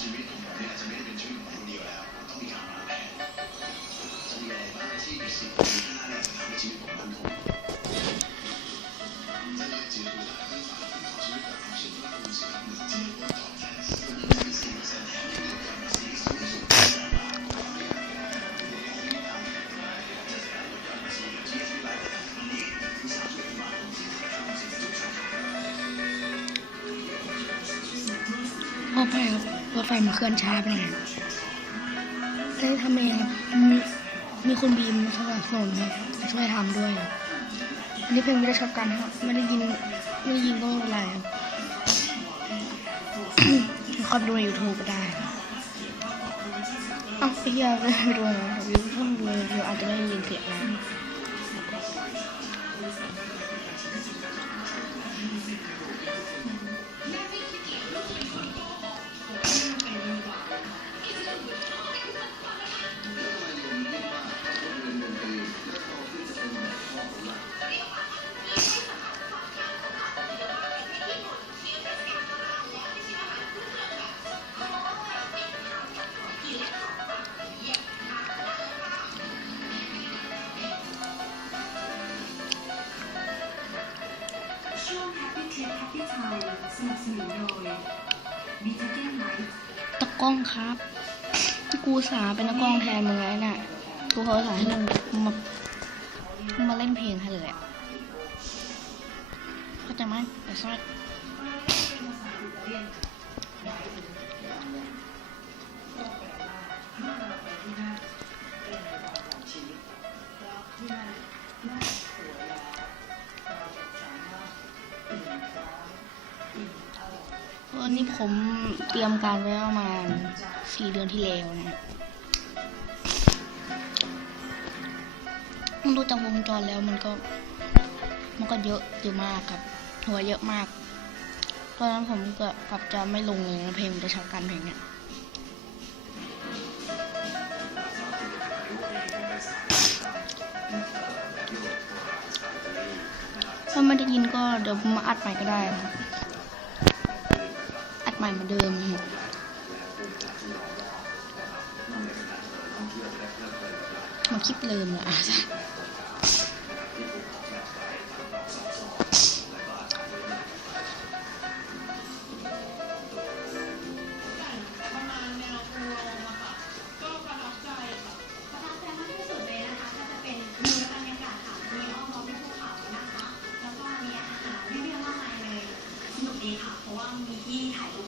ชีวิตของผมเนี่ยจะไม่ได้เป็นชีวิตของคนเดียวแล้วต้องมีการวางแผนจะมีอะไรบ้างที่อีก10 ปีข้างหน้าเนี่ยจะทำให้ชีวิตผมมั่นคง在这个节骨眼跟法律考试的考试的公司他们结果到在พ่อไปครับรถไฟมาเคลื่อนช้าไปหน่อยได้ทำเองครับมีคนบีมสนับสนุนครับช่วยทำด้วยอันนี้เพลงไม่ได้ชอบกันครับไม่ได้ยินก็ไม่เป็นไรครับก็ดูใน YouTube ก็ได้อ้าวไอ้เหี้ยไปดูนะวิวท่านดูวิวอาจจะไม่ได้ยินเสียงนะตะกล้องครับกูสาเป็นนักกล้องแทนมึงไงน่ะกูเขาสาให้มึงมาเล่นเพลงให้เลยอ่ะเข้าใจไหมไอ้สัสวันนี้ผมเตรียมการไว้ประมาณ4 เดือนที่แล้วนะมันดูจากวงจรแล้วมันก็เยอะมากครับหัวเยอะมากเพราะฉะนั้นผมก็กลับจะไม่ลงเลยนะเพลงจะชอบกันเพลงเนี่ยถ้าไม่ได้ยินก็เดี๋ยวมาอัดใหม่ก็ได้ครับอัดใหม่เหมือนเดิมมาคลิปเดิมเลยอ่ะ